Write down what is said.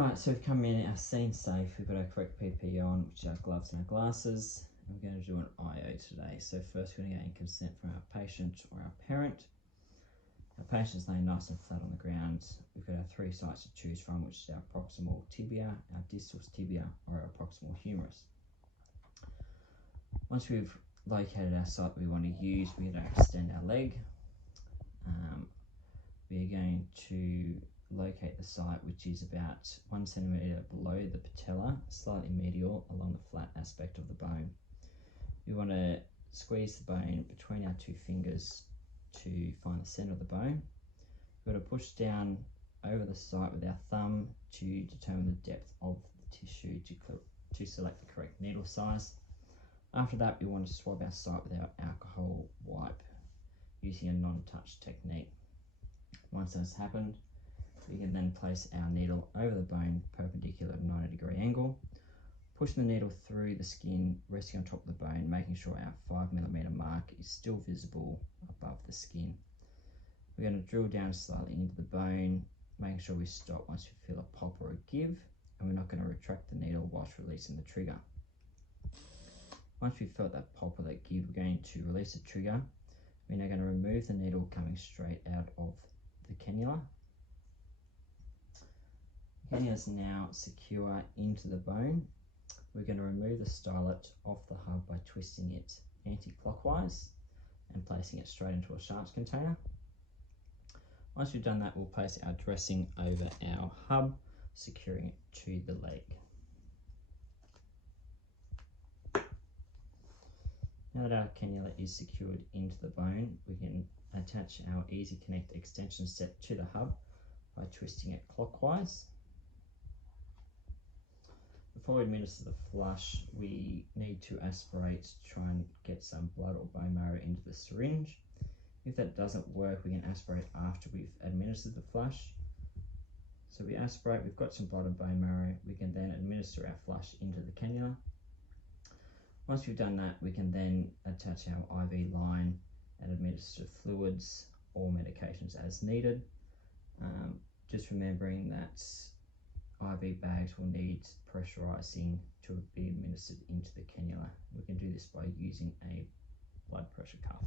Alright, so we've come in, our scene safe, we've got our correct PPE on, which is our gloves and our glasses. And we're going to do an IO today. So first we're going to gain consent from our patient or our parent. Our patient's laying nice and flat on the ground. We've got our three sites to choose from, which is our proximal tibia, our distal tibia, or our proximal humerus. Once we've located our site that we want to use, we're going to extend our leg. We're going to locate the site, which is about 1 centimetre below the patella, slightly medial along the flat aspect of the bone. We want to squeeze the bone between our two fingers to find the centre of the bone. We're going to push down over the site with our thumb to determine the depth of the tissue to select the correct needle size. After that, we want to swab our site with our alcohol wipe using a non-touch technique. Once that's happened, we can then place our needle over the bone perpendicular at a 90-degree angle, pushing the needle through the skin, resting on top of the bone, making sure our 5mm mark is still visible above the skin. We're going to drill down slightly into the bone, making sure we stop once we feel a pop or a give, and we're not going to retract the needle whilst releasing the trigger. Once we've felt that pop or that give, we're going to release the trigger. We're now going to remove the needle coming straight out of the cannula. The cannula is now secure into the bone. We're going to remove the stylet off the hub by twisting it anti-clockwise and placing it straight into a sharps container. Once we've done that, we'll place our dressing over our hub, securing it to the leg. Now that our cannula is secured into the bone, we can attach our Easy Connect extension set to the hub by twisting it clockwise. Before we administer the flush, we need to aspirate to try and get some blood or bone marrow into the syringe. If that doesn't work, we can aspirate after we've administered the flush. So we aspirate, we've got some blood and bone marrow, we can then administer our flush into the cannula. Once we've done that, we can then attach our IV line and administer fluids or medications as needed. Just remembering that IV bags will need pressurizing to be administered into the cannula. We can do this by using a blood pressure cuff.